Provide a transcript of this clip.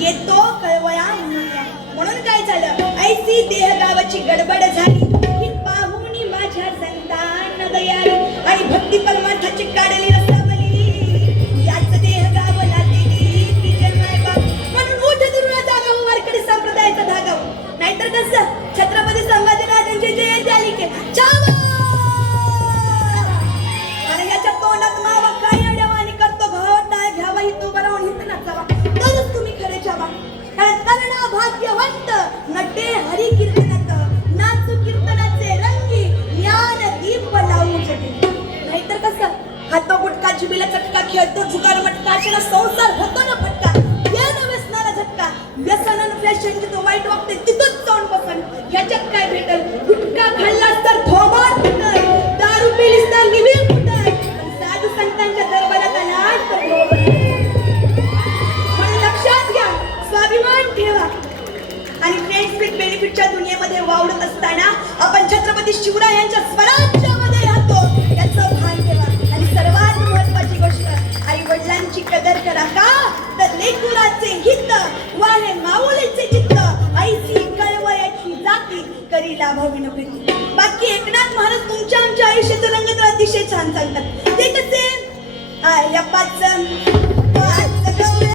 येतो कळवया म्हणून काय झालं? ऐसी देह गावाची गडबड झाली. ही पाहुणी माझ्या संतान दयाल आणि भक्ती परमार्थाची काढली रसावली याच देह गावला दिली ती जन्माय बाप म्हणून उठ दुर्गा हो, वारकरी संप्रदायाचा धागाव हो. नाहीतर कसं? छत्रपती संभाजीराजांची जयंती आली की भाग्यवंत नटे हरी कीर्तनात नाचू कीर्तनाचे रंगी ज्ञान दीप लावू जगे नाहीतर कसं? खातो गुटका जिबीला चटका खेळतो जुगार मटका अशाला संसार होतो ना फटका. ज्ञान व्यसनाला झटका. व्यसनानं फॅशन तो वाईट वागते तिथंच जाऊन बसन. ह्याच्यात काय भेटल? बेनिफिटच्या दुनियेमध्ये वावरत असताना आपण छत्रपती शिवरायांच्या स्वराज्यामध्ये राहतो. याचं भान ठेवा आणि सर्वात महत्वाची गोष्ट आई वडिलांची कदर करा का? तर लेकुराचे हित वाहे माऊलीचे चित्त आईची कळवयाची जाती करी लाभावी प्रीती. बाकी एकनाथ महाराज तुमच्या आमच्या आयुष्याचं रंग तर अतिशय छान सांगतात. ते कसे? आल्या पाच